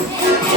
Thank you.